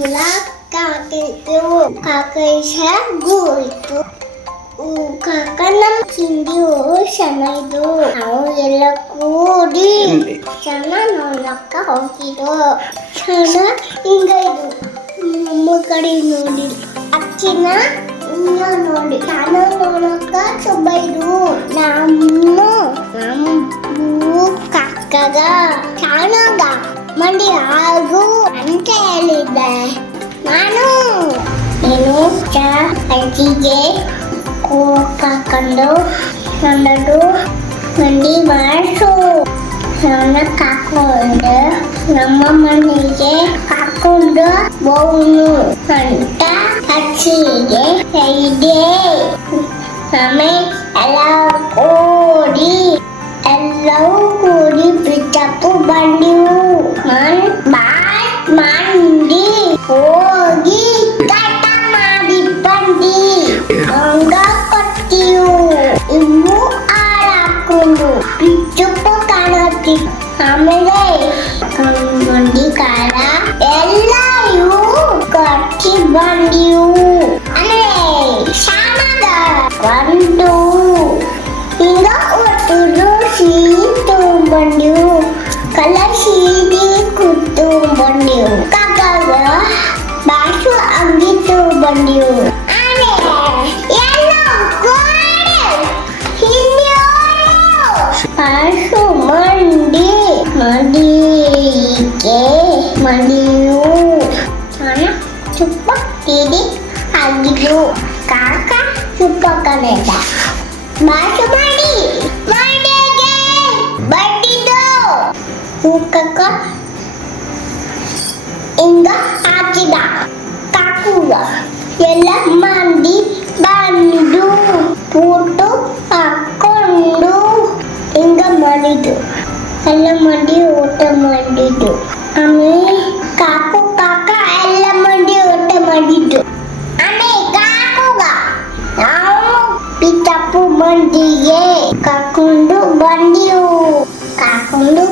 ಹುಳ ಕಾಕಿತ್ತು ಕಾಕೈಷ ಗೋಯ್ತು ಕಾಕನ ಹಿಂದಿ ಚೆನ್ನಾಗಿದ್ದು ನಾವು ಎಲ್ಲ ಕೂಡಿ ಚೆನ್ನಾಗಿ ನೋಡ್ಲಕ್ಕ ಹೋಗಿದ್ದು ಚೆನ್ನಾಗಿ ಹಿಂಗೈದು ನಮ್ಮ ಕಡೆ ನೋಡಿ ಅಕ್ಕಿನ ಹಿಂಗ ನೋಡಿ ಚೆನ್ನಾಗಿ ನೋಡಕ್ಕ ಸುಬ್ಬೈದು ನಮ್ಮ ಕಾಕಗ ಚೆನ್ನಾಗ ಮಂಡಿ ಆಗು ಅಂತ ಹೇಳಿದ್ದೆ ನಾನು ಏನು ಅಜ್ಜಿಗೆ ಕಾಕೊಂಡು ನನ್ನದು ಮಂಡಿ ಮಾಡಿಸು ನನ್ನ ಕಾಕೊಂಡು ನಮ್ಮ ಮನೆಗೆ ಹಾಕೊಂಡು ಬೋನು ಅಂತ ಹಚ್ಚಿಗೆ ಇದೆ ಆಮೇಲೆ ಎಲ್ಲವೂ ಕೂಡಿ ಬಿಟ್ಟಪ್ಪು ಬಂದಿವು ಮಂಡಿ ಹೋಗಿ ಕಟ ಮಾಡಿ ಬಂದಿ ಹಂಗ ಕೊಟ್ಟಿವು ಇವು ಹಾಳಾಕೊಂಡು ಬಿಚ್ಚುಪ್ಪು ಕಾಣತ್ತಿ ಆಮೇಲೆ ಮಂಡಿ ಕಾಲ ಎಲ್ಲ ಇವು ಕಟ್ಟಿ ಬಂದಿವು ಆಮೇಲೆ ಶಾಮದ ಒಂದು ಹಿಂಗ ಒಟ್ಟು ಸೀತು ಬಂದಿವು ಕಲರ್ ಸೀದಿ ಕೂತು ಬಂದಿವು ಕಾಕಾಗ ಬಾಸು ಅಂಗಿತು ಬಂದಿವು ಬಾಸು ಮಂಡಿಯು ಚುಪ್ಪ ತಿಡಿ ಆಗಿದ್ದು ಕಾಕ ಚುಪ್ಪ ಕನ್ನಡ ಬಾಸು ಮಂಡಿಗೆ ಬಡ್ಡಿದ್ದು ಕಾಕ ಹಿಂಗ ಹಾಕಿದ ಕಾಕುಗ ಎಲ್ಲ ಮಂದಿ ಬಂದು ಫೋಟೋ ಹಾಕೊಂಡು ಹಿಂಗ ಮಾಡಿದ್ದು ಎಲ್ಲ ಮಂದಿ ಊಟ ಮಾಡಿದ್ದು ಆಮೇಲೆ ಕಾಕು ಕಾಕ ಎಲ್ಲ ಮಂದಿ ಊಟ ಮಾಡಿದ್ದು ಆಮೇಲೆ ಕಾಕುಗ ನಾವು ಪಿತಪ್ಪು ಮಂದಿಗೆ ಕರ್ಕೊಂಡು ಬಂದಿವು ಕಾಕೊಂಡು